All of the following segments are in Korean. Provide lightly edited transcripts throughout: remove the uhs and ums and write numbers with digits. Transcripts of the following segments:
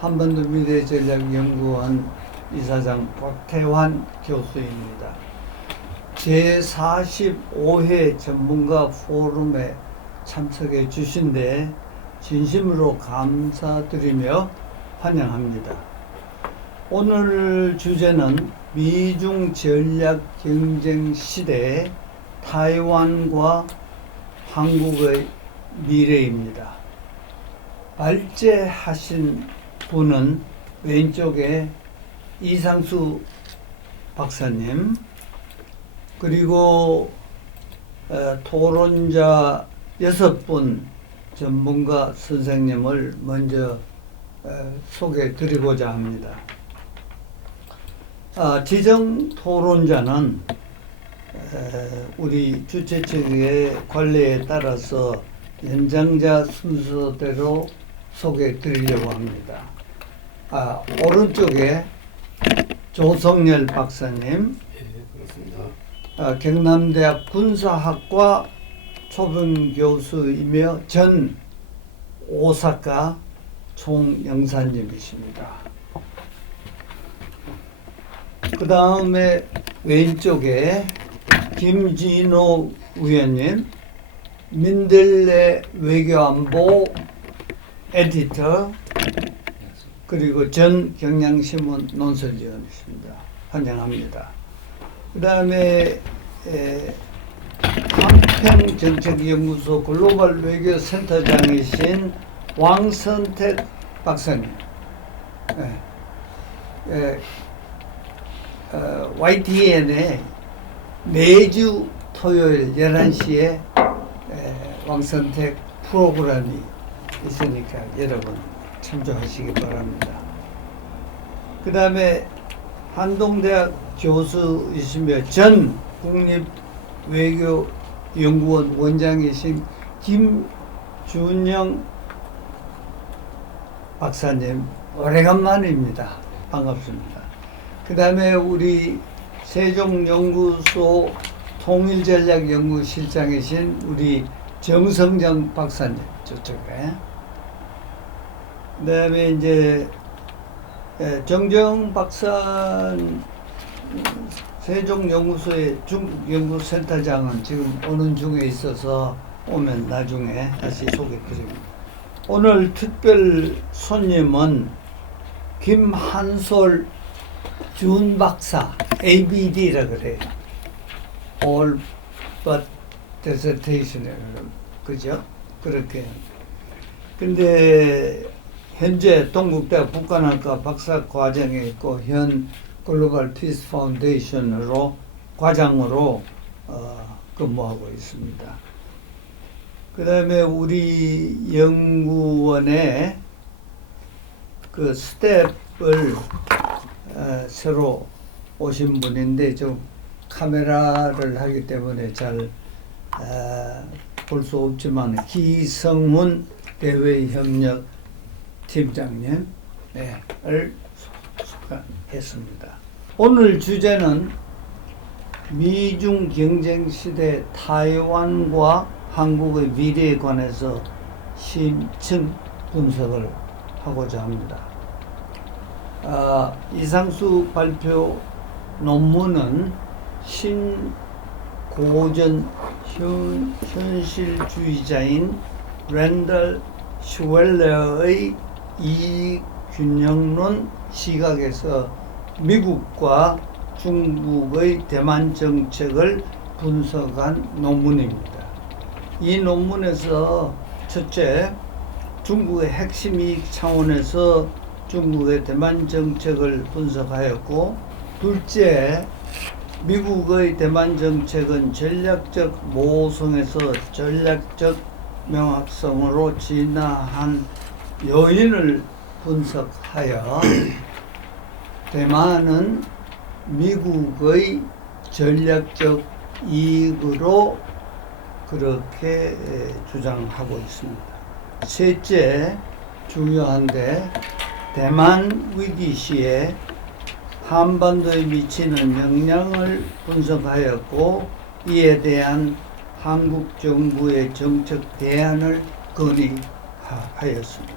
한반도 미래전략연구원 이사장 박태환 교수입니다. 제45회 전문가 포럼에 참석해 주신 데 진심으로 감사드리며 환영합니다. 오늘 주제는 미중 전략 경쟁 시대의 타이완과 한국의 미래입니다. 발제하신 분은 왼쪽에 이상수 박사님, 그리고 토론자 6분 전문가 선생님을 먼저 소개해 드리고자 합니다. 지정 토론자는 우리 주최 측의 관례에 따라서 연장자 순서대로 소개해 드리려고 합니다. 오른쪽에 조성열 박사님, 그렇습니다. 경남대학 군사학과 초빙 교수이며 전 오사카 총영사님이십니다. 그 다음에 왼쪽에 김진호 의원님, 민들레 외교안보 에디터, 그리고 전 경향신문 논설위원이십니다. 환영합니다. 그 다음에 한평정책연구소 글로벌 외교센터장이신 왕선택 박사님, YTN에 매주 토요일 11시에 왕선택 프로그램이 있으니까 여러분 참조하시기 바랍니다. 그 다음에 한동대학 교수이시며 전 국립외교연구원 원장이신 김준영 박사님, 오래간만입니다. 반갑습니다. 그 다음에 우리 세종연구소 통일전략연구실장이신 우리 정성정 박사님, 저쪽에. 그 다음에 이제 정정 박사, 세종연구소의 중국연구센터장은 지금 오는 중에 있어서 오면 나중에 다시 소개드립니다. 오늘 특별 손님은 김한솔 준 박사, ABD라 그래요. All but dissertation, 그죠? 그렇게. 근데 현재 동국대학 북한학과 박사 과정에 있고 현 글로벌 피스 파운데이션으로 과장으로 근무하고 있습니다. 그 다음에 우리 연구원에 그 스텝을 새로 오신 분인데 좀 카메라를 하기 때문에 잘 볼 수 없지만 기성훈 대외협력 팀장님을 소개했습니다. 오늘 주제는 미중 경쟁 시대 타이완과 한국의 미래에 관해서 심층 분석을 하고자 합니다. 이상수 발표 논문은 신고전 현실주의자인 랜덜 슈웰러의 이익균형론 시각에서 미국과 중국의 대만 정책을 분석한 논문입니다. 이 논문에서 첫째, 중국의 핵심 이익 차원에서 중국의 대만 정책을 분석하였고, 둘째, 미국의 대만 정책은 전략적 모호성에서 전략적 명확성으로 진화한 요인을 분석하여 대만은 미국의 전략적 이익으로 그렇게 주장하고 있습니다. 셋째, 중요한데 대만 위기 시에 한반도에 미치는 영향을 분석하였고 이에 대한 한국 정부의 정책 대안을 건의하였습니다.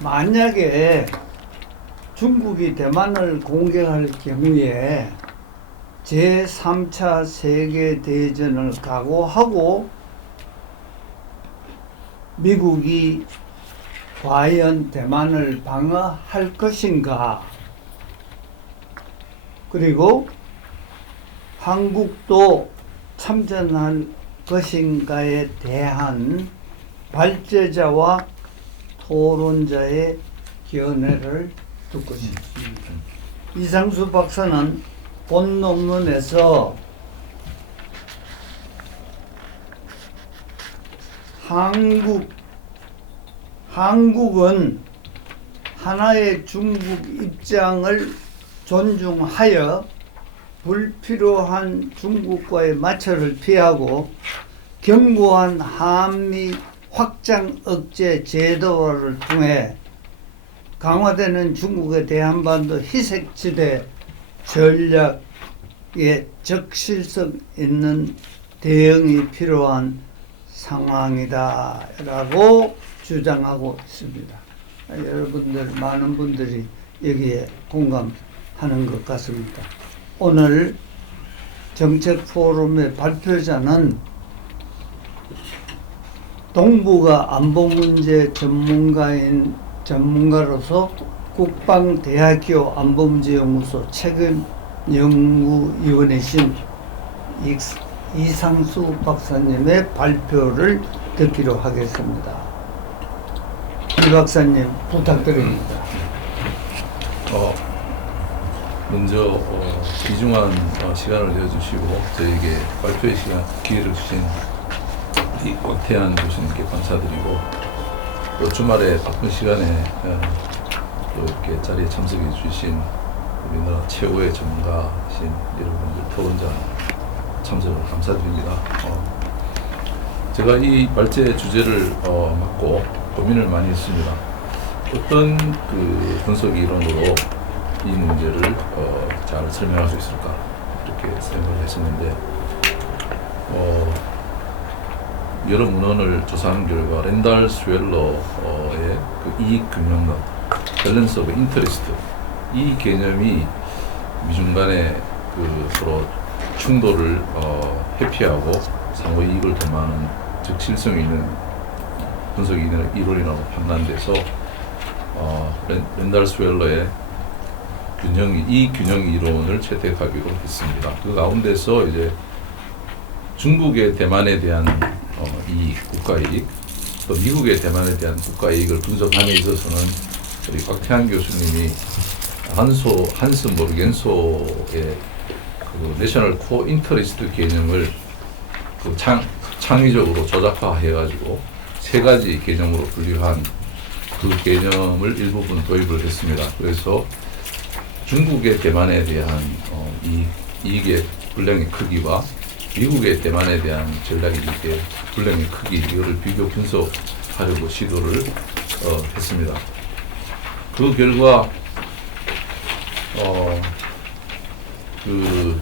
만약에 중국이 대만을 공격할 경우에 제3차 세계대전을 각오하고 미국이 과연 대만을 방어할 것인가? 그리고 한국도 참전할 것인가에 대한 발제자와 토론자의 견해를 듣고 싶습니다. 이상수 박사는 본 논문에서 한국은 하나의 중국 입장을 존중하여 불필요한 중국과의 마찰을 피하고 견고한 한미 확장 억제 제도화를 통해 강화되는 중국의 대한반도 희색지대 전략에 적실성 있는 대응이 필요한 상황이다 라고 주장하고 있습니다. 여러분들 많은 분들이 여기에 공감하는 것 같습니다. 오늘 정책 포럼의 발표자는 동북아 안보 문제 전문가로서 국방대학교 안보문제연구소 책임 연구위원이신 이상수 박사님의 발표를 듣기로 하겠습니다. 이 박사님 부탁드립니다. 먼저 귀중한 시간을 내어주시고 저에게 발표의 기회를 주신 이 곽태환 교수님께 감사드리고 또 주말에 바쁜 시간에 또 이렇게 자리에 참석해 주신 우리나라 최고의 전문가신 여러분들 토론자 참석을 감사드립니다. 제가 이 발제 주제를 맡고 고민을 많이 했습니다. 어떤 그 분석 이론으로 이 문제를 잘 설명할 수 있을까 이렇게 생각을 했었는데 여러 문헌을 조사한 결과 랜달 스웰러의 그 이익 균형론 밸런스 오브 인터레스트 이 개념이 미중 간의 그 서로 충돌을 회피하고 상호 이익을 도모하는 적실성 있는 분석 이론이라고 판단돼서 랜달 스웰러의 이 균형 이론을 채택하기로 했습니다. 그 가운데서 이제 중국의 대만에 대한 이익, 국가이익, 또 미국의 대만에 대한 국가이익을 분석함에 있어서는 우리 곽태환 교수님이 한스 모르겐소의 그 내셔널 코어 인터리스트 개념을 그 창의적으로 조작화해가지고 세 가지 개념으로 분류한 그 개념을 일부분 도입을 했습니다. 그래서 중국의 대만에 대한 이익의 분량의 크기와 미국의 대만에 대한 전략의 이익의 분량의 크기 이거를 비교 분석하려고 시도를 했습니다. 그 결과 그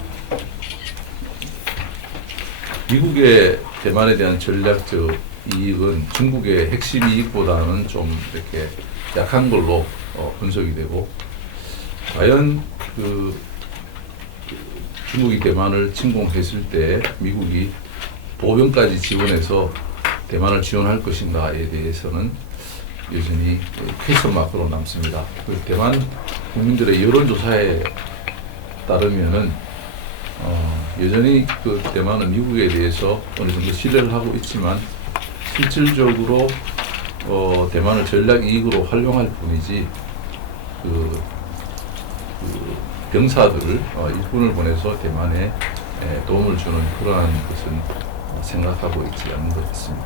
미국의 대만에 대한 전략적 이익은 중국의 핵심 이익보다는 좀 이렇게 약한 걸로 분석이 되고 과연 그 중국이 대만을 침공했을 때 미국이 보병까지 지원해서 대만을 지원할 것인가에 대해서는 여전히 퀘스천 마크로 남습니다. 대만 국민들의 여론조사에 따르면은 여전히 그 대만은 미국에 대해서 어느 정도 신뢰를 하고 있지만 실질적으로 대만을 전략 이익으로 활용할 뿐이지 그 병사들을 일꾼을 보내서 대만에 도움을 주는 그러한 것은 생각하고 있지 않는 것 같습니다.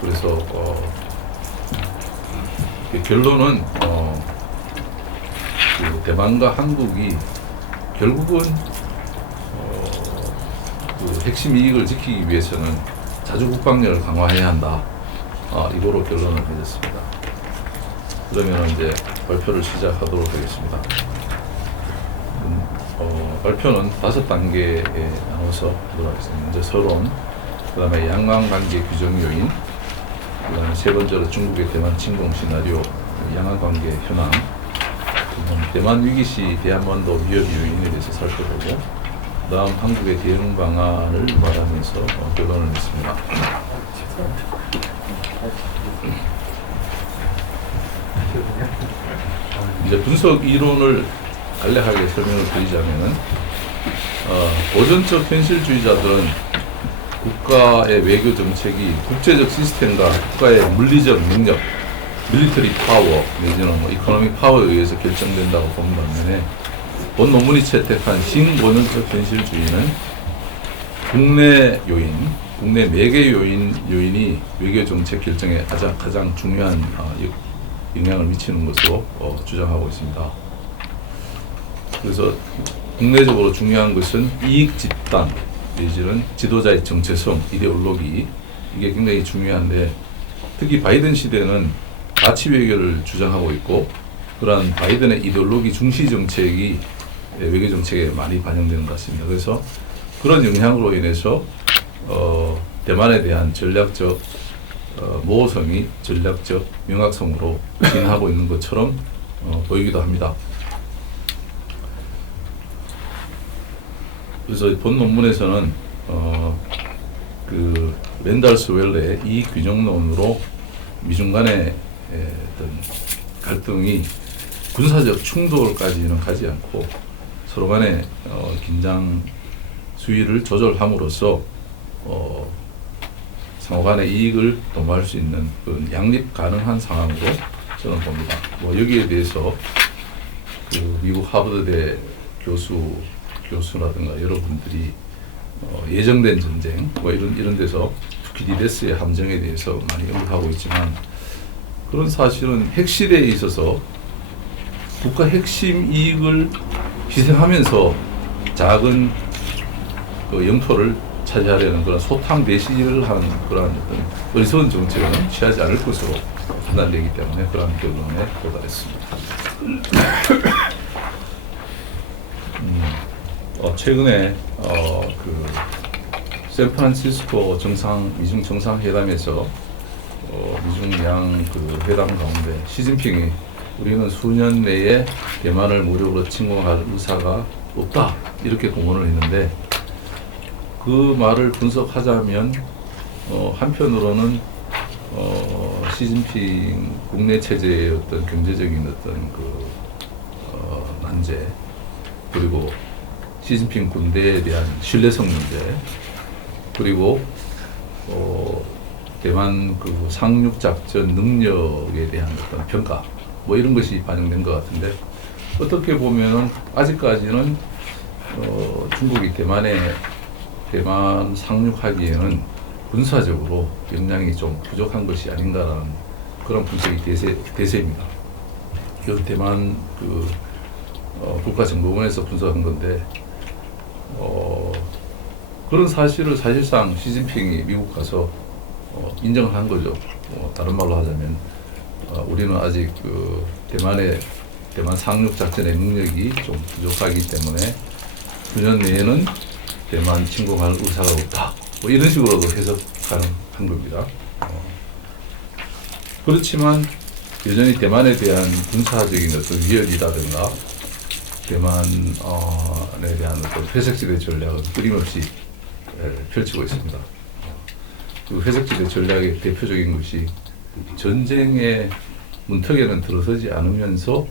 그래서 결론은 그 대만과 한국이 결국은 그 핵심 이익을 지키기 위해서는 자주 국방력을 강화해야 한다. 이거로 결론을 맺었습니다. 그러면 이제 발표를 시작하도록 하겠습니다. 발표는 5단계에 나눠서 하도록 하겠습니다. 먼저 서론, 그 다음에 양강관계 규정 요인, 그다음에 세 번째로 중국의 대만 침공 시나리오, 양안 관계 현황, 대만 위기 시 대한반도 위협 요인에 대해서 살펴보고, 그다음 한국의 대응 방안을 말하면서 결론을 냈습니다. 이제 분석 이론을 간략하게 설명을 드리자면은, 고전적 현실주의자들은 국가의 외교 정책이 국제적 시스템과 국가의 물리적 능력, 밀리터리 파워 내지는 이코노믹 파워에 의해서 결정된다고 보는 반면에, 본 논문이 채택한 신고전적 현실주의는 국내 요인, 국내 매개 요인이 외교 정책 결정에 가장 중요한 영향을 미치는 것으로 주장하고 있습니다. 그래서 국내적으로 중요한 것은 이익 집단 내지는 지도자의 정체성, 이데올로기, 이게 굉장히 중요한데, 특히 바이든 시대는 가치 외교를 주장하고 있고, 그러한 바이든의 이데올로기 중시 정책이 외교 정책에 많이 반영되는 것 같습니다. 그래서 그런 영향으로 인해서 대만에 대한 전략적 모호성이 전략적 명확성으로 진화하고 있는 것처럼 보이기도 합니다. 그래서 본 논문에서는 그 랜달스 웰의 이익 균형론으로 미중 간의 어떤 갈등이 군사적 충돌까지는 가지 않고 서로 간의 긴장 수위를 조절함으로써 상호 간의 이익을 도모할 수 있는 그런 양립 가능한 상황으로 저는 봅니다. 여기에 대해서 그 미국 하버드대 교수라든가 여러분들이 예정된 전쟁 이런 데서 투키디데스의 함정에 대해서 많이 언급하고 있지만, 그런 사실은 핵시대에 있어서 국가 핵심 이익을 희생하면서 작은 그 영토를 차지하려는 그런 소탕 배신을 하는 그런 어떤 어리석은 정책은 취하지 않을 것으로 판단되기 때문에 그러한 결론에 도달했습니다. 최근에 그 샌프란시스코 미중 정상회담에서 미중 양 그 회담 가운데 시진핑이 우리는 수년 내에 대만을 무력으로 침공할 의사가 없다 이렇게 공언을 했는데, 그 말을 분석하자면 한편으로는 시진핑 국내 체제의 어떤 경제적인 어떤 그 난제, 그리고 시진핑 군대에 대한 신뢰성 문제, 그리고 대만 그 상륙 작전 능력에 대한 어떤 평가, 이런 것이 반영된 것 같은데, 어떻게 보면은 아직까지는 중국이 대만 상륙하기에는 군사적으로 역량이 좀 부족한 것이 아닌가라는 그런 분석이 대세입니다. 이건 대만 그 국가정보원에서 분석한 건데, 그런 사실을 사실상 시진핑이 미국 가서 인정을 한 거죠. 다른 말로 하자면 우리는 아직 그 대만 상륙 작전의 능력이 좀 부족하기 때문에 9년 내에는 대만 침공할 의사가 없다. 이런 식으로도 해석하는 한 겁니다. 그렇지만 여전히 대만에 대한 군사적인 어떤 위협이라든가 대만에 대한 어떤 회색지대 전략은 끊임없이 펼치고 있습니다. 그 회색지대 전략의 대표적인 것이 전쟁의 문턱에는 들어서지 않으면서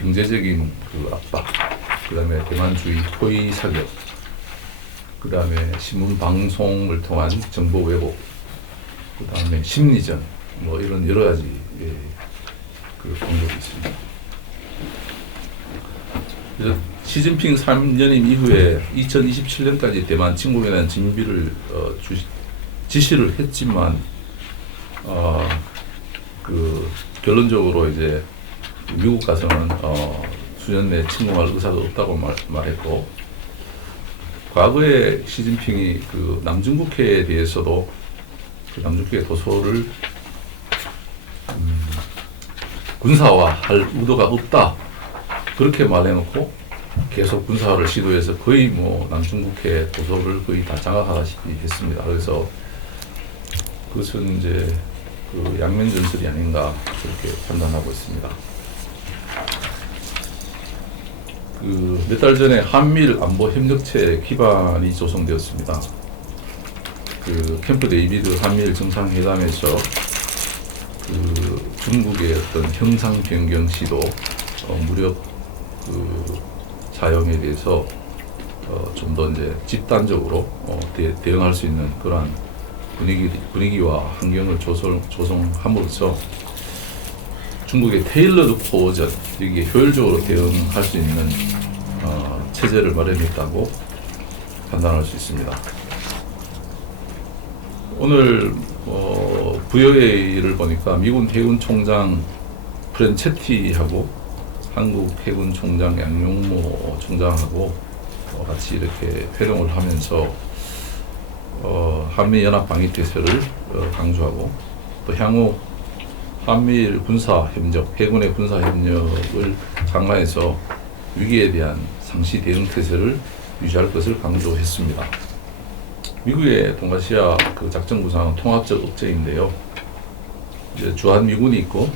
경제적인 그 압박, 그 다음에 대만주의 포위 사격, 그 다음에 신문 방송을 통한 정보 왜곡, 그 다음에 심리전, 이런 여러 가지 그 방법이 있습니다. 그래서 시진핑 3년임 이후에 2027년까지 대만 침공에 대한 진비를 지시를 했지만, 그 결론적으로 이제 미국 가서는 수년 내에 침공할 의사도 없다고 말했고, 과거에 시진핑이 그 남중국해에 대해서도 그 남중국해 도서를 군사화할 의도가 없다 그렇게 말해놓고 계속 군사화를 시도해서 거의 남중국해 도서를 거의 다 장악하다시피 했습니다. 그래서 그것은 이제 그 양면 전술이 아닌가 그렇게 판단하고 있습니다. 그 몇 달 전에 한미일 안보 협력체 기반이 조성되었습니다. 그 캠프 데이비드 한미일 정상회담에서 그 중국의 어떤 형상 변경 시도, 무력 그 사용에 대해서 좀 더 이제 집단적으로 대응할 수 있는 그러한 분위기와 환경을 조성함으로써 중국의 테일러드 코어전, 이게 효율적으로 대응할 수 있는 체제를 마련했다고 판단할 수 있습니다. 오늘 부여회의를 보니까 미군 해군 총장 프렌체티하고 한국 해군 총장 양용모 총장하고 같이 이렇게 회동을 하면서 한미 연합 방위 태세를 강조하고 또 향후 한미일 군사 협력, 해군의 군사 협력을 강화해서 위기에 대한 상시 대응 태세를 유지할 것을 강조했습니다. 미국의 동아시아 그 작전 구상은 통합적 억제인데요. 이제 주한미군이 있고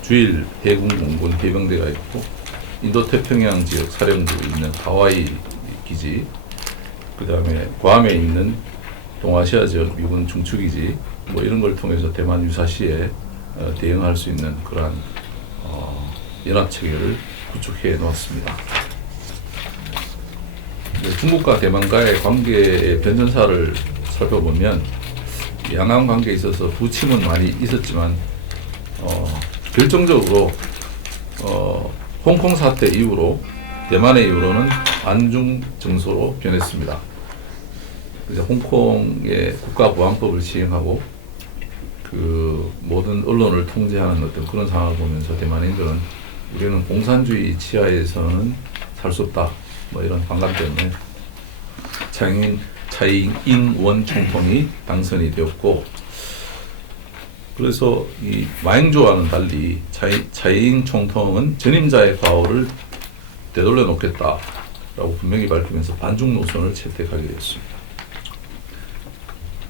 주일 해군 공군 해병대가 있고 인도 태평양 지역 사령부 있는 하와이 기지, 그 다음에 괌에 있는 동아시아 지역 미군 중추기지, 뭐 이런 걸 통해서 대만 유사시에 대응할 수 있는 그러한 연합 체계를 구축해 놓았습니다. 중국과 대만과의 관계의 변전사를 살펴보면 양안 관계에 있어서 부침은 많이 있었지만 결정적으로 홍콩 사태 이후로 대만의 이후로는 안중 정서로 변했습니다. 그래서 홍콩의 국가보안법을 시행하고 그 모든 언론을 통제하는 어떤 그런 상황을 보면서 대만인들은 우리는 공산주의 치하에서는 살 수 없다, 뭐 이런 반감 때문에 차이잉원 총통이 당선이 되었고, 그래서 이 마잉조와는 달리 차이잉 총통은 전임자의 과오를 되돌려 놓겠다라고 분명히 밝히면서 반중 노선을 채택하게 되었습니다.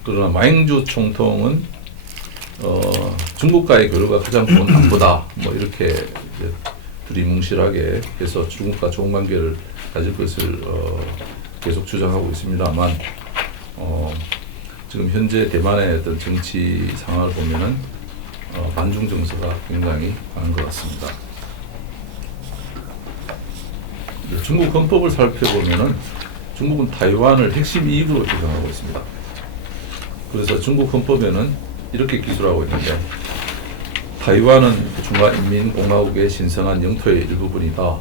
그러나 마잉주 총통은 중국과의 교류가 가장 좋은 안보다, 뭐 이렇게 두리뭉실하게 해서 중국과 좋은 관계를 가질 것을 계속 주장하고 있습니다만, 지금 현재 대만의 어떤 정치 상황을 보면은 반중 정서가 굉장히 강한 것 같습니다. 중국 헌법을 살펴보면은 중국은 타이완을 핵심 이익으로 주장하고 있습니다. 그래서 중국 헌법에는 이렇게 기술하고 있는데, 타이완은 중화인민공화국의 신성한 영토의 일부분이다.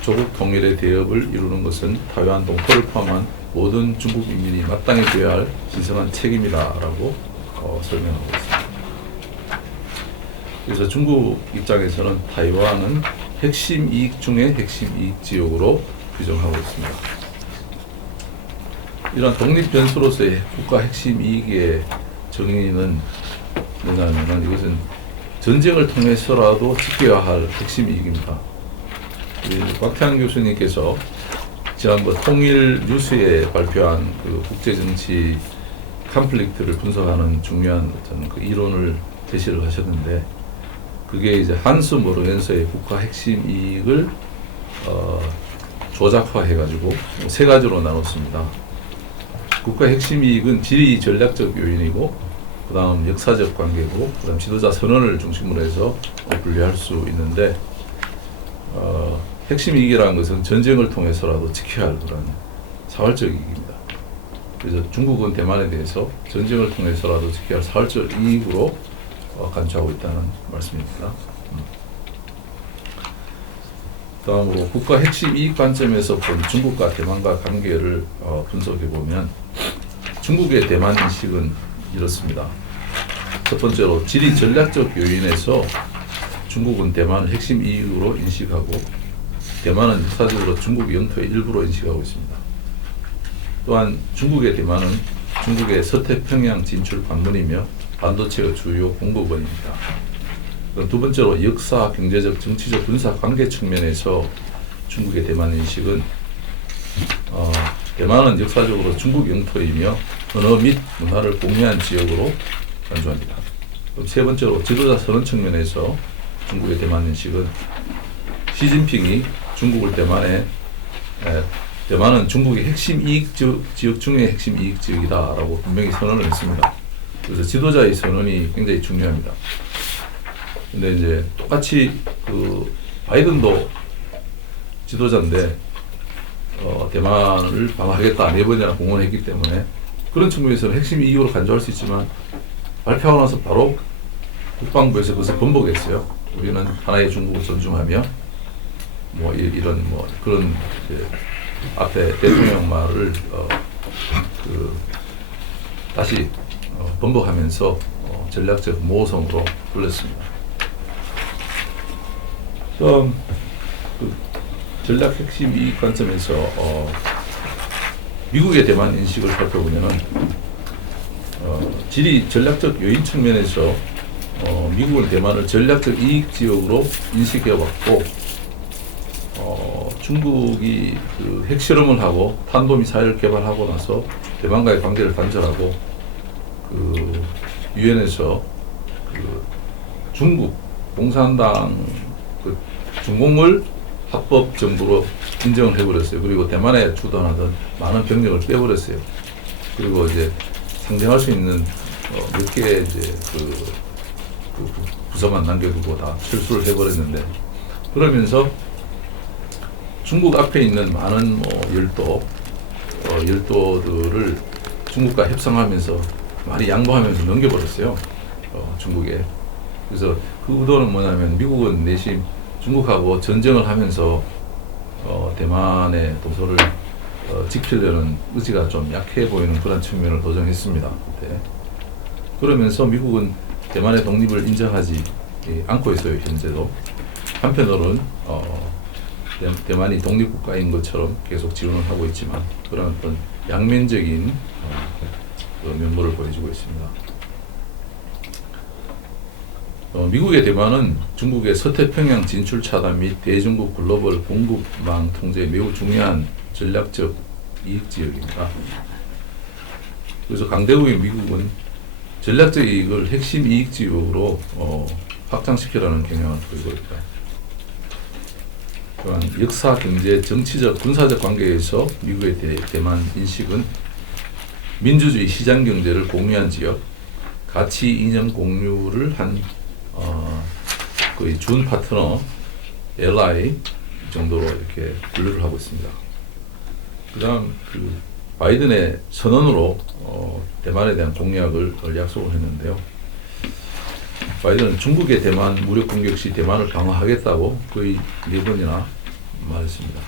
조국 통일의 대업을 이루는 것은 타이완 동포를 포함한 모든 중국 인민이 마땅히 져야 할 신성한 책임이다라고 설명하고 있습니다. 그래서 중국 입장에서는 타이완은 핵심 이익 중의 핵심 이익 지역으로 규정하고 있습니다. 이런 독립 변수로서의 국가 핵심 이익의 정의는 뭐냐면은 이것은 전쟁을 통해서라도 지켜야 할 핵심 이익입니다. 곽태환 교수님께서 지난번 통일 뉴스에 발표한 그 국제정치 컨플릭트를 분석하는 중요한 어떤 그 이론을 제시를 하셨는데, 그게 이제 한스 모르겐서의 국가 핵심 이익을 조작화해가지고 세 가지로 나눴습니다. 국가 핵심 이익은 지리 전략적 요인이고, 그 다음 역사적 관계고, 그 다음 지도자 선언을 중심으로 해서 분류할 수 있는데, 핵심 이익이라는 것은 전쟁을 통해서라도 지켜야 할 그런 사활적 이익입니다. 그래서 중국은 대만에 대해서 전쟁을 통해서라도 지켜야 할 사활적 이익으로 간주하고 있다는 말씀입니다. 다음으로 국가 핵심 이익 관점에서 본 중국과 대만과 관계를 분석해 보면, 중국의 대만 인식은 이렇습니다. 첫 번째로 지리 전략적 요인에서 중국은 대만을 핵심 이익으로 인식하고, 대만은 역사적으로 중국 영토의 일부로 인식하고 있습니다. 또한 중국의 대만은 중국의 서태평양 진출 관문이며 반도체의 주요 공급원입니다. 두 번째로 역사, 경제적, 정치적, 군사 관계 측면에서 중국의 대만 인식은 대만은 역사적으로 중국 영토이며 언어 및 문화를 공유한 지역으로 간주합니다. 세 번째로 지도자 선언 측면에서 중국의 대만 인식은 시진핑이 중국을 대만은 중국의 핵심 이익 지역 중의 핵심 이익 지역이다라고 분명히 선언을 했습니다. 그래서 지도자의 선언이 굉장히 중요합니다. 근데 이제 똑같이 그 바이든도 지도자인데 대만을 방어하겠다 네 번이나 공언했기 때문에 그런 측면에서는 핵심 이익으로 간주할 수 있지만 발표하고 나서 바로 국방부에서 그것을 번복했어요. 우리는 하나의 중국을 존중하며 뭐 이런 뭐 그런 이제 앞에 대통령 말을 다시 번복하면서 전략적 모호성으로 불렀습니다. 그 전략 핵심 이익 관점에서 미국의 대만 인식을 살펴보면은 지리 전략적 요인 측면에서 미국은 대만을 전략적 이익 지역으로 인식해왔고 중국이 그 핵실험을 하고 탄도미사일을 개발하고 나서 대만과의 관계를 단절하고 그 유엔에서 그 중국 공산당 그 중공을 합법 정부로 인정을 해버렸어요. 그리고 대만에 주둔하던 많은 병력을 빼버렸어요. 그리고 이제 상정할 수 있는 몇 개의 이제 그 부서만 남겨두고 다 철수를 해버렸는데 그러면서 중국 앞에 있는 많은 열도들을 중국과 협상하면서 많이 양보하면서 넘겨버렸어요. 중국에. 그래서 그 의도는 뭐냐면 미국은 내심 중국하고 전쟁을 하면서 대만의 도서를 지키려는 의지가 좀 약해 보이는 그런 측면을 도정했습니다. 네. 그러면서 미국은 대만의 독립을 인정하지 않고 있어요. 현재도. 한편으로는 대만이 독립국가인 것처럼 계속 지원을 하고 있지만 그런 어떤 양면적인 면모를 보여주고 있습니다. 미국의 대만은 중국의 서태평양 진출 차단 및 대중국 글로벌 공급망 통제에 매우 중요한 전략적 이익 지역입니다. 그래서 강대국인 미국은 전략적 이익을 핵심 이익 지역으로 확장시키려는 경향을 보이고 있다. 또한 역사, 경제, 정치적, 군사적 관계에서 미국의 대만 인식은 민주주의 시장 경제를 공유한 지역, 가치 이념 공유를 한 거의 준 파트너, LI 정도로 이렇게 분류를 하고 있습니다. 그다음 그 바이든의 선언으로 대만에 대한 공약을 약속을 했는데요. 바이든은 중국의 대만 무력 공격 시 대만을 방어하겠다고 거의 4번이나 말했습니다.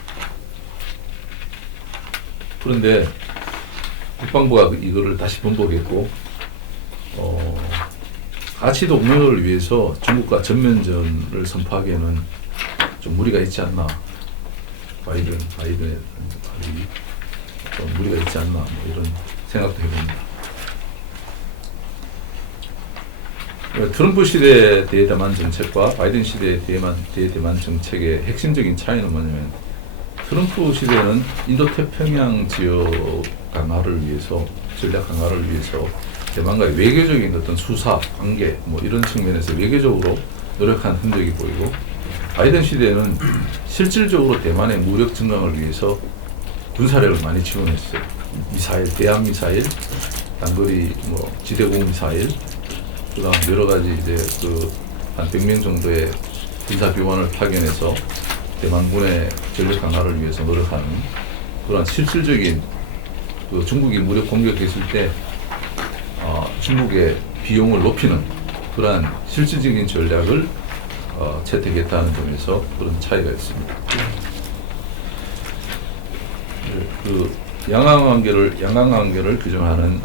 그런데 국방부가 이거를 다시 번복했고 가치 동맹을 위해서 중국과 전면전을 선포하기에는 좀 무리가 있지 않나. 바이든의 말이 좀 무리가 있지 않나 뭐 이런 생각도 해봅니다. 트럼프 시대의 대대만 정책과 바이든 시대의 대대만 정책의 핵심적인 차이는 뭐냐면 트럼프 시대는 인도태평양 지역 강화를 위해서 전략 강화를 위해서 대만과의 외교적인 어떤 수사, 관계 뭐 이런 측면에서 외교적으로 노력한 흔적이 보이고 바이든 시대에는 실질적으로 대만의 무력 증강을 위해서 군사력을 많이 지원했어요. 미사일, 대함 미사일, 단거리 뭐 지대공 미사일, 그다음 여러 가지 이제 한 100명 정도의 군사 교관을 파견해서 대만군의 전력 강화를 위해서 노력하는 그런 실질적인 중국이 무력 공격했을 때 중국의 비용을 높이는 그러한 실질적인 전략을 채택했다는 점에서 그런 차이가 있습니다. 그 양강관계를 규정하는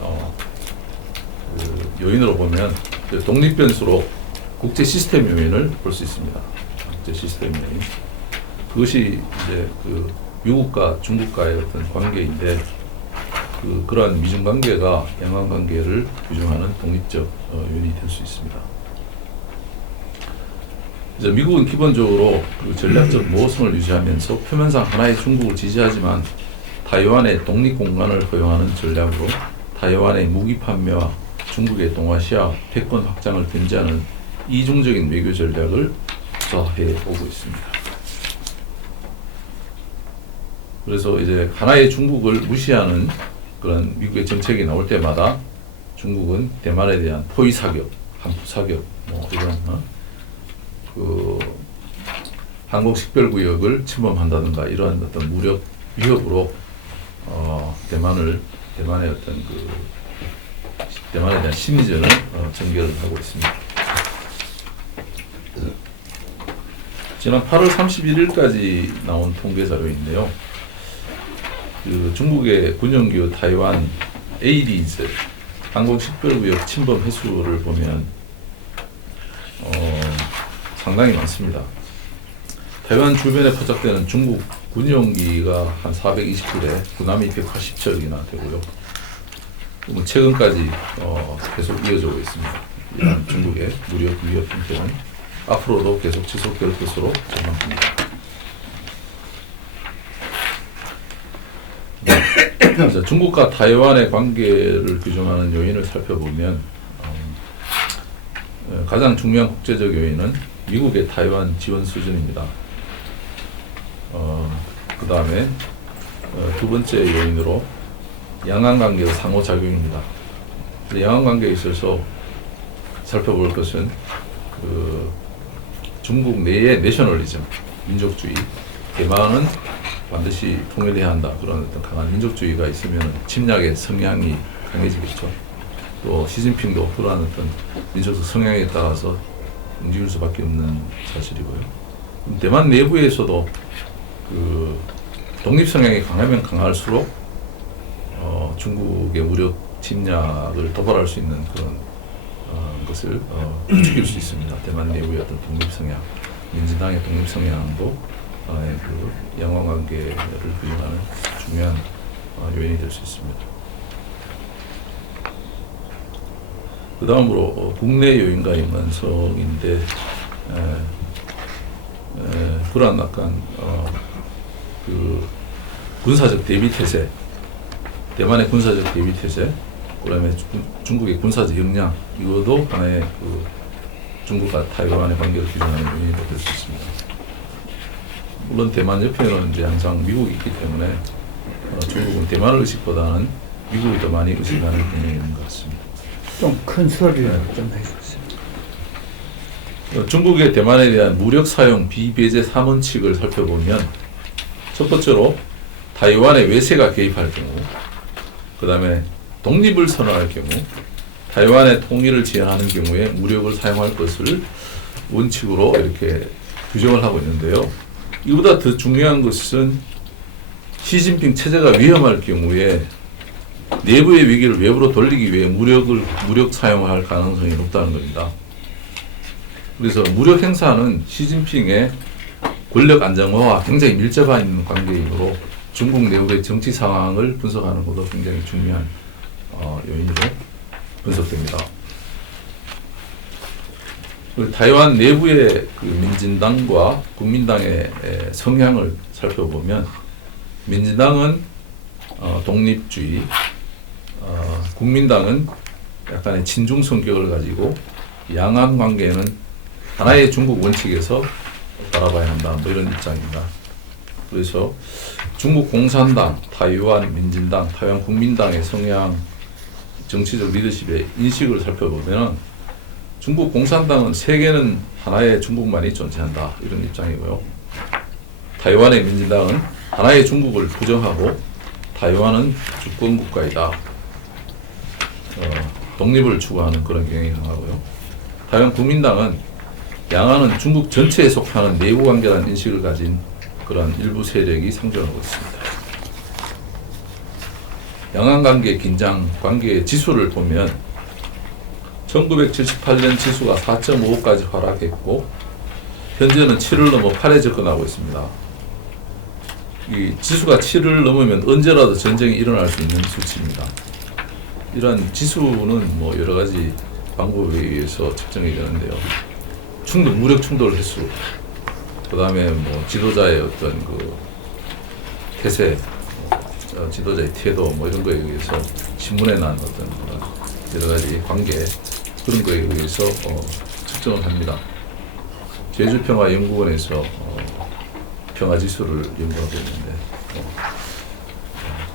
요인으로 보면 독립 변수로 국제 시스템 요인을 볼 수 있습니다. 국제 시스템 요인. 그것이 이제 그 미국과 중국과의 어떤 관계인데 그러한 미중 관계가 양강 관계를 규정하는 독립적 요인이 될 수 있습니다. 이제 미국은 기본적으로 그 전략적 모호성을 유지하면서 표면상 하나의 중국을 지지하지만 타이완의 독립 공간을 허용하는 전략으로 타이완의 무기 판매와 중국의 동아시아 패권 확장을 견제하는 이중적인 외교 전략을 구사해 오고 있습니다. 그래서 이제 하나의 중국을 무시하는 그런 미국의 정책이 나올 때마다 중국은 대만에 대한 포위 사격, 한포 사격, 뭐 이런 그 항공식별구역을 침범한다든가 이러한 어떤 무력 위협으로 대만의 어떤 그 대만에 대한 심리전을 전개를 하고 있습니다. 지난 8월 31일까지 나온 통계 자료인데요. 그 중국의 군용기업 타이완 에이리즈 항공식별구역 침범 횟수를 보면 상당히 많습니다. 타이완 주변에 포착되는 중국 군용기가 한 420대, 군함이 180척이나 되고요. 최근까지 계속 이어지고 있습니다. 이러한 중국의 무력 위협 형태는 앞으로도 계속 지속될 것으로 전망됩니다. 자, 중국과 타이완의 관계를 규정하는 요인을 살펴보면 가장 중요한 국제적 요인은 미국의 타이완 지원 수준입니다. 그 다음에 두 번째 요인으로 양안관계의 상호작용입니다. 양안관계에 있어서 살펴볼 것은 그 중국 내의 내셔널리즘, 민족주의, 대만은 반드시 통일해야 한다. 그런 어떤 강한 민족주의가 있으면 침략의 성향이 강해지겠죠. 또 시진핑도 그러한 어떤 민족적 성향에 따라서 움직일 수밖에 없는 사실이고요. 대만 내부에서도 그 독립 성향이 강하면 강할수록 중국의 무력 침략을 도발할 수 있는 그런 것을 부추길 수 있습니다. 대만 내부의 어떤 독립 성향, 민주당의 독립 성향도 그 양화관계를 규정하는 중요한 요인이 될 수 있습니다. 그 다음으로 국내 요인과 연관성인데 그러한 약간 그 군사적 대비 태세, 대만의 군사적 대비 태세, 그다음에 중국의 군사적 역량, 이것도 하나의 그 중국과 타이완의 관계를 규정하는 요인이 될 수 있습니다. 물론 대만 옆에는 이제 항상 미국이 있기 때문에 중국은 대만을 의식보다는 미국이 더 많이 의식하는 경향이 있는 것 같습니다. 좀 큰 소리로 좀 해주세요. 중국의 대만에 대한 무력 사용 비배제 3원칙을 살펴보면 첫 번째로 타이완의 외세가 개입할 경우, 그 다음에 독립을 선언할 경우, 타이완의 통일을 제한하는 경우에 무력을 사용할 것을 원칙으로 이렇게 규정을 하고 있는데요. 이보다 더 중요한 것은 시진핑 체제가 위험할 경우에 내부의 위기를 외부로 돌리기 위해 무력 사용할 가능성이 높다는 겁니다. 그래서 무력 행사는 시진핑의 권력 안정화와 굉장히 밀접한 관계이므로 중국 내부의 정치 상황을 분석하는 것도 굉장히 중요한 요인으로 분석됩니다. 타이완 내부의 그 민진당과 국민당의 성향을 살펴보면 민진당은 독립주의, 국민당은 약간의 친중 성격을 가지고 양안 관계는 하나의 중국 원칙에서 바라봐야 한다, 뭐 이런 입장입니다. 그래서 중국 공산당, 타이완 민진당, 타이완 국민당의 성향, 정치적 리더십의 인식을 살펴보면 중국 공산당은 세계는 하나의 중국만이 존재한다, 이런 입장이고요. 타이완의 민진당은 하나의 중국을 부정하고 타이완은 주권 국가이다, 독립을 추구하는 그런 경향이 강하고요. 타이완 국민당은 양안은 중국 전체에 속하는 내부 관계라는 인식을 가진 그런 일부 세력이 상존하고 있습니다. 양안 관계 긴장 관계의 지수를 보면 1978년 지수가 4.55까지 하락했고 현재는 7을 넘어 8에 접근하고 있습니다. 이 지수가 7을 넘으면 언제라도 전쟁이 일어날 수 있는 수치입니다. 이러한 지수는 뭐 여러 가지 방법에 의해서 측정이 되는데요. 무력 충돌 횟수, 그 다음에 뭐 지도자의 어떤 그 태세, 지도자의 태도 뭐 이런 거에 의해서 신문에 난 어떤 여러 가지 관계 그런 거에 의해서 측정을 합니다. 제주평화연구원에서 평화지수를 연구하고 있는데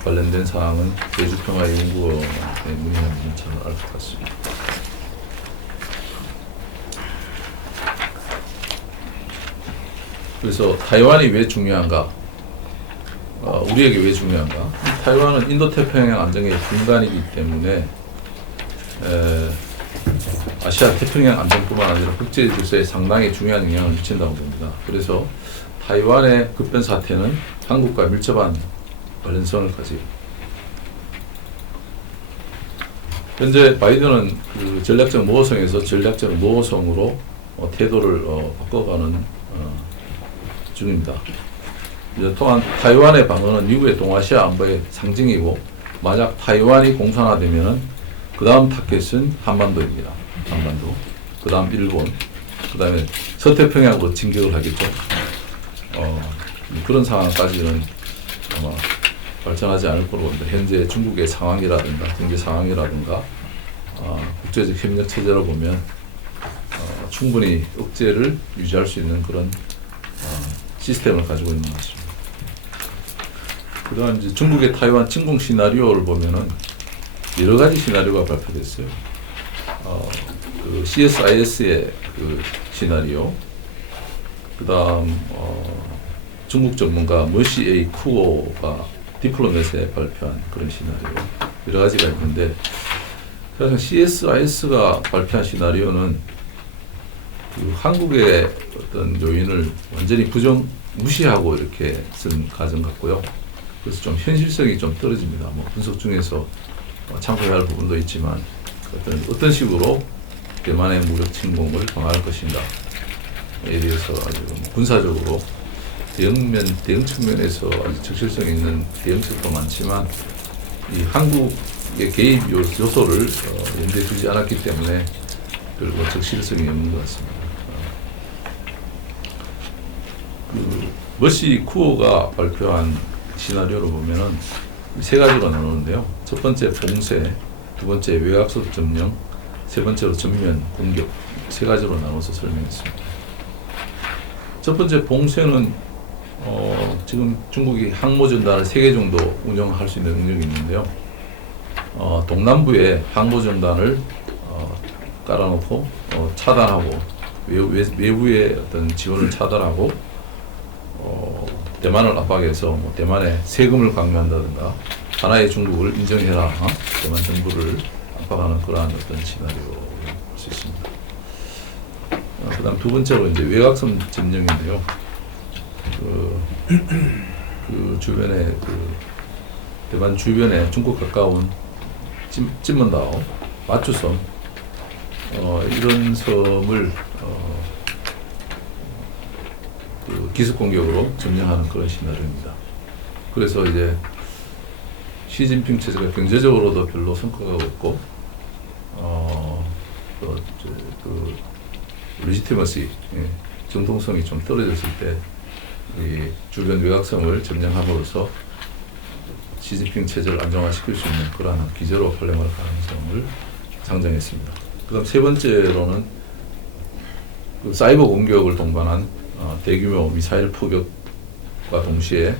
관련된 사항은 제주평화연구원에 문의하면 잘 알 것 같습니다. 그래서 타이완이 왜 중요한가? 우리에게 왜 중요한가? 타이완은 인도태평양 안정의 근간이기 때문에 아시아 태평양 안정뿐만 아니라 국제 질서에 상당히 중요한 영향을 미친다고 봅니다. 그래서 타이완의 급변 사태는 한국과 밀접한 관련성을 가지고 현재 바이든은 그 전략적 모호성에서 전략적 노호성으로 태도를 바꿔가는 중입니다. 또한 타이완의 방어는 미국의 동아시아 안보의 상징이고 만약 타이완이 공산화되면은 그 다음 타겟은 한반도입니다. 한반도. 그 다음 일본. 그 다음에 서태평양으로 진격을 하겠죠. 그런 상황까지는 아마 발전하지 않을 거로 봅니다. 현재 중국의 상황이라든가 경제 상황이라든가 국제적 협력 체제로 보면 충분히 억제를 유지할 수 있는 그런 시스템을 가지고 있는 것 같습니다. 그다음 이제 중국의 타이완 침공 시나리오를 보면은 여러 가지 시나리오가 발표됐어요. 그 CSIS의 그 시나리오, 그다음 중국 전문가 머시 에이 쿠오가 디플로맷에 발표한 그런 시나리오 여러 가지가 있는데 사실 CSIS가 발표한 시나리오는 그 한국의 어떤 요인을 완전히 무시하고 이렇게 쓴 가정 같고요. 그래서 좀 현실성이 좀 떨어집니다. 뭐 분석 중에서 참고해야 할 부분도 있지만 어떤 식으로 대만의 무력 침공을 방어할 것인가에 대해서 아주 군사적으로 대응 측면에서 아주 적실성 있는 대응책도 많지만 이 한국의 개입 요소를 염두에 두지 않았기 때문에 별로 적실성이 없는 것 같습니다. 그 머시 쿠오가 발표한 시나리오를 보면은 세 가지로 나누는데요. 첫 번째 봉쇄, 두 번째 외곽소 점령, 세 번째로 전면 공격 세 가지로 나눠서 설명했습니다. 첫 번째 봉쇄는 지금 중국이 항모전단을 3개 정도 운영할 수 있는 능력이 있는데요. 동남부에 항모전단을 깔아놓고 차단하고 외부의 어떤 지원을 차단하고 대만을 압박해서 뭐 대만의 세금을 강요한다든가 하나의 중국을 인정해라 대만 정부를 압박하는 그러한 어떤 시나리오를 볼 수 있습니다. 그다음 두 번째로 이제 외곽선 점령인데요. 그 주변에 대만 주변에 중국 가까운 찐먼다오, 마추섬 이런 섬을 그 기습 공격으로 점령하는 그런 시나리오입니다. 그래서 이제 시진핑 체제가 경제적으로도 별로 성과가 없고 그 리지티머시 정통성이 좀 떨어졌을 때 이 주변 외곽섬을 점령함으로써 시진핑 체제를 안정화시킬 수 있는 그러한 기제로 활용할 가능성을 상정했습니다. 그다음 세 번째로는 그 사이버 공격을 동반한 대규모 미사일 포격과 동시에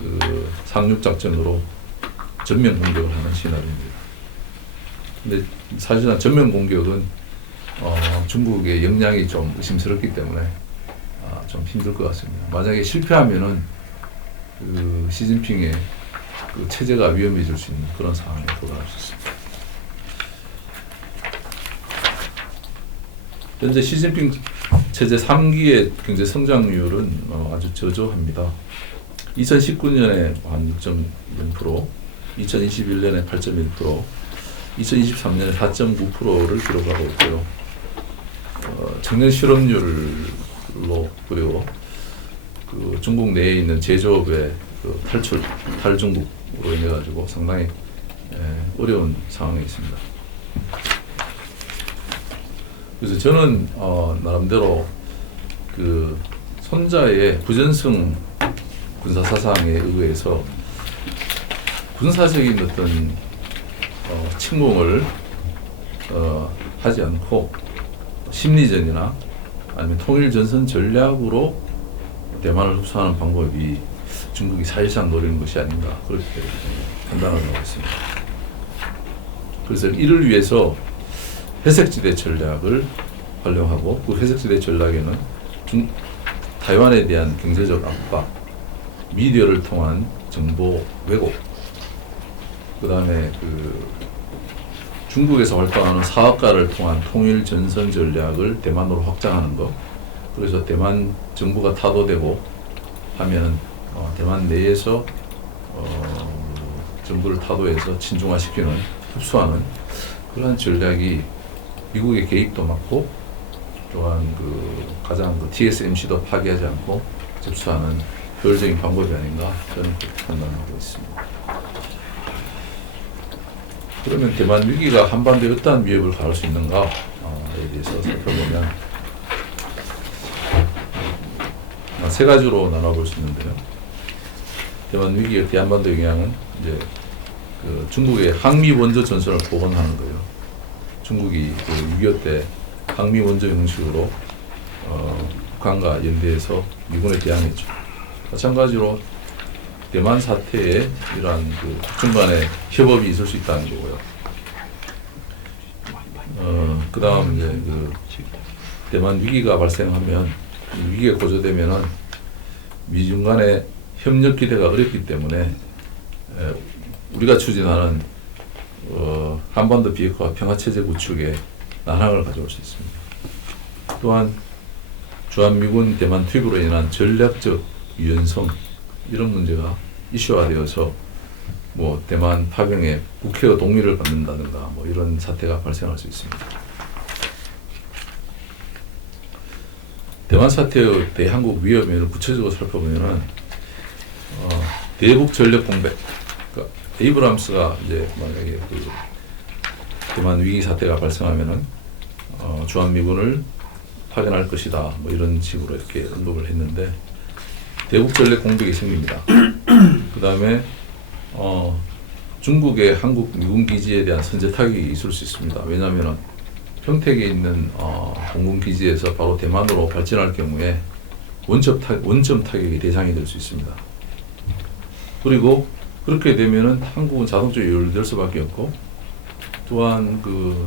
그 상륙 작전으로 전면 공격을 하는 시나리오입니다. 근데 사실상 전면 공격은 중국의 역량이 좀 의심스럽기 때문에 좀 힘들 것 같습니다. 만약에 실패하면은 그 시진핑의 그 체제가 위험해질 수 있는 그런 상황에 도달할 수 있습니다. 현재 시진핑 체제 3기의 경제 성장률은 아주 저조합니다. 2019년에 한 6.0%, 2021년에 8.1%, 2023년에 4.9%를 기록하고 있고요. 청년 실업률로 그리고 그 중국 내에 있는 제조업의 그 탈중국으로 인해 가지고 상당히 어려운 상황에 있습니다. 그래서 저는 나름대로 그 손자의 부전승 군사 사상에 의해서 군사적인 어떤 침공을 하지 않고 심리전이나 아니면 통일전선 전략으로 대만을 흡수하는 방법이 중국이 사실상 노리는 것이 아닌가 그렇게 판단을 하고 있습니다. 그래서 이를 위해서 회색지대 전략을 활용하고 그 회색지대 전략에는 타이완에 대한 경제적 압박, 미디어를 통한 정보 왜곡, 그 다음에 중국에서 활동하는 사업가를 통한 통일 전선 전략을 대만으로 확장하는 것. 그래서 대만 정부가 타도되고 하면은 대만 내에서 정부를 타도해서 친중화시키는 흡수하는 그러한 전략이 미국의 개입도 막고 또한 가장 TSMC도 파괴하지 않고 접수하는 효율적인 방법이 아닌가 저는 그렇게 판단하고 있습니다. 그러면 대만 위기가 한반도에 어떠한 위협을 가할 수 있는가에 대해서 살펴보면 세 가지로 나눠볼 수 있는데요. 대만 위기의 대한반도 영향은 이제 중국의 항미 원조 전선을 복원하는 거예요. 중국이 6.25 때 항미 원조 형식으로 북한과 연대해서 미군에 대항했죠. 마찬가지로 대만 사태에 이러한 국정 간의 협업이 있을 수 있다는 거고요. 그 다음 이제 대만 위기가 발생하면 위기가 고조되면은 미중 간의 협력 기대가 어렵기 때문에 우리가 추진하는 한반도 비핵화 평화체제 구축에 난항을 가져올 수 있습니다. 또한 주한미군 대만 투입으로 인한 전략적 유연성 이런 문제가 이슈화되어서 대만 파병에 국회의 동의를 받는다든가 이런 사태가 발생할 수 있습니다. 대만 사태의 대한국 위험을 구체적으로 살펴보면은 대북 전력 공백, 그러니까 에이브람스가 이제 만약에 대만 위기 사태가 발생하면은 주한미군을 파견할 것이다 이런 식으로 이렇게 언급을 했는데 대북 전력 공백이 생깁니다. 그 다음에 중국의 한국 미군 기지에 대한 선제 타격이 있을 수 있습니다. 왜냐하면 평택에 있는 공군 기지에서 바로 대만으로 발전할 경우에 원점 타격이 대상이 될 수 있습니다. 그리고 그렇게 되면은 한국은 자동적으로 연루될 수밖에 없고 또한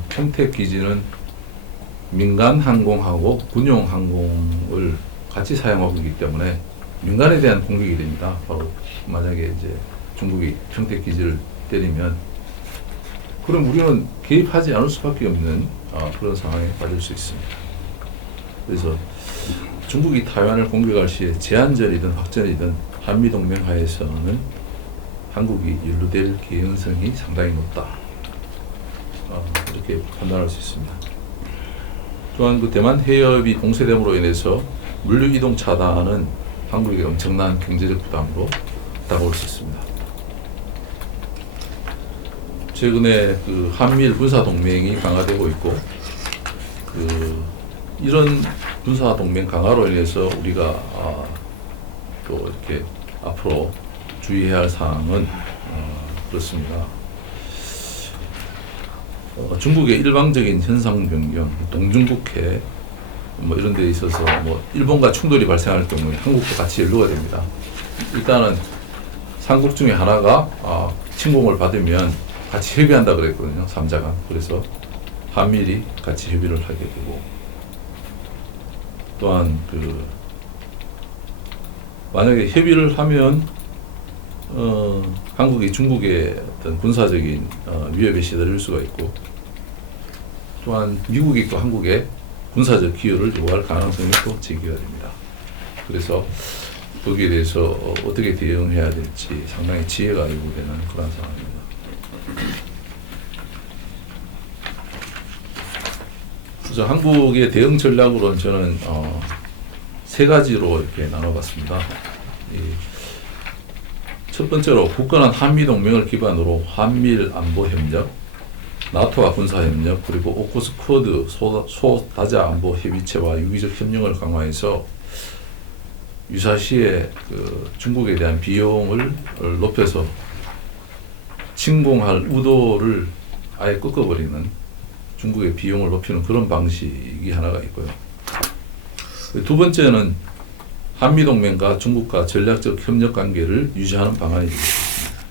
평택 기지는 민간 항공하고 군용 항공을 같이 사용하고 있기 때문에 민간에 대한 공격이 됩니다. 바로 만약에 이제 중국이 평택 기지를 때리면 그럼 우리는 개입하지 않을 수밖에 없는 그런 상황에 빠질 수 있습니다. 그래서 중국이 타이완을 공격할 시에 제한전이든 확전이든 한미동맹 하에서는 한국이 연루될 개연성이 상당히 높다. 이렇게 판단할 수 있습니다. 또한 대만 해협이 봉쇄됨으로 인해서 물류 이동 차단은 한국에게 엄청난 경제적 부담으로 다가올 수 있습니다. 최근에 한미일 군사 동맹이 강화되고 있고 이런 군사 동맹 강화로 인해서 우리가 또 이렇게 앞으로 주의해야 할 사항은 그렇습니다. 중국의 일방적인 현상 변경, 동중국해 이런 데 있어서 일본과 충돌이 발생할 경우에 한국도 같이 연루가 됩니다. 일단은 삼국 중에 하나가 침공을 받으면 같이 협의한다 그랬거든요. 3자간. 그래서 한미일이 같이 협의를 하게 되고 또한 만약에 협의를 하면 한국이 중국의 어떤 군사적인 위협에 시달릴 수가 있고 또한 미국이 또 한국의 군사적 기여를 요구할 가능성이 또 제기가 됩니다. 그래서 거기에 대해서 어떻게 대응해야 될지 상당히 지혜가 요구되는 그런 상황입니다. 그래서 한국의 대응 전략으로는 저는 세 가지로 이렇게 나눠봤습니다. 첫 번째로 굳건한 한미동맹을 기반으로 한미일 안보협력, 나토와 군사협력, 그리고 오쿠스 쿼드 소다자 안보 협의체와 유기적 협력을 강화해서 유사시에 중국에 대한 비용을 높여서 침공할 우도를 아예 꺾어버리는 중국의 비용을 높이는 그런 방식이 하나가 있고요. 두 번째는 한미동맹과 중국과 전략적 협력 관계를 유지하는 방안이 되겠습니다.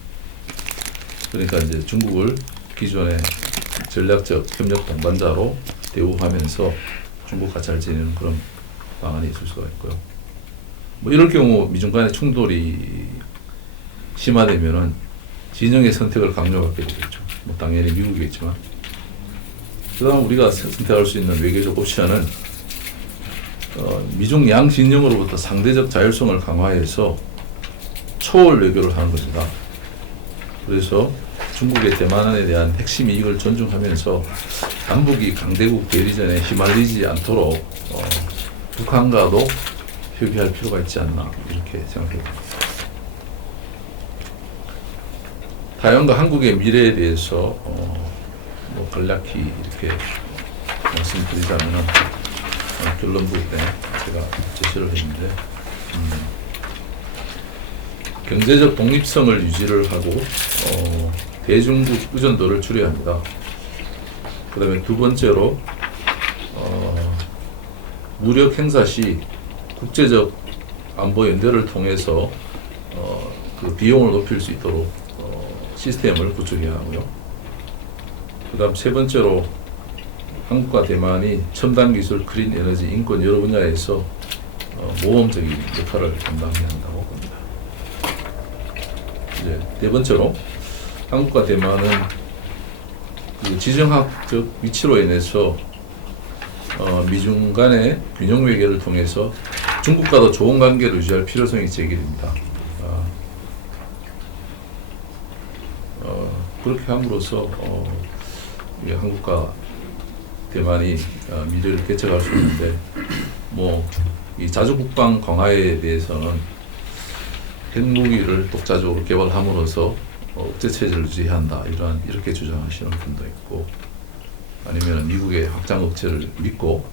그러니까 이제 중국을 기존의 전략적 협력 동반자로 대우하면서 중국과 잘 지내는 그런 방안이 있을 수가 있고요. 뭐 이럴 경우 미중 간의 충돌이 심화되면은 진영의 선택을 강요하게 되겠죠. 뭐 당연히 미국이겠지만. 그다음 우리가 선택할 수 있는 외교적 옵션은 미중 양 진영으로부터 상대적 자율성을 강화해서 초월 외교를 하는 것이다. 그래서 중국의 대만에 대한 핵심 이익을 존중하면서 남북이 강대국 대리전에 휘말리지 않도록 북한과도 협의할 필요가 있지 않나 이렇게 생각합니다. 타이완과 한국의 미래에 대해서 뭐 간략히 이렇게 말씀드리자면은 결론 부분에 제가 제시를 했는데 경제적 독립성을 유지를 하고 대중국 의존도를 줄여야 합니다. 그 다음에 두 번째로 무력 행사 시 국제적 안보 연대를 통해서 그 비용을 높일 수 있도록 시스템을 구축해야 하고요. 그 다음 세 번째로 한국과 대만이 첨단 기술, 클린 에너지, 인권 여러 분야에서 모범적인 역할을 감당해야 한다고 봅니다. 이제 네 번째로 한국과 대만은 그 지정학적 위치로 인해서 미중 간의 균형 외교를 통해서 중국과도 좋은 관계를 유지할 필요성이 제기됩니다. 그렇게 함으로써 한국과 대만이 미래를 개척할 수 있는데, 뭐 이 자주국방 강화에 대해서는 핵무기를 독자적으로 개발함으로써 억제 체제를 유지해야 한다, 이렇게 주장하시는 분도 있고, 아니면 미국의 확장 억제를 믿고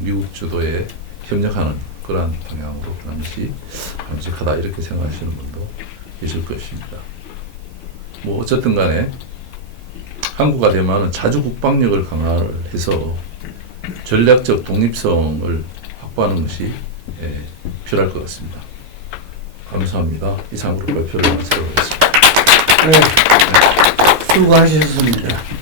미국 주도에 협력하는 그러한 방향으로 그 당시 바람직하다 이렇게 생각하시는 분도 계실 것입니다. 뭐 어쨌든 간에 한국과 대만은 자주 국방력을 강화를 해서 전략적 독립성을 확보하는 것이 필요할 것 같습니다. 감사합니다. 이상으로 발표를 마치도록 하겠습니다. 네, 수고하셨습니다.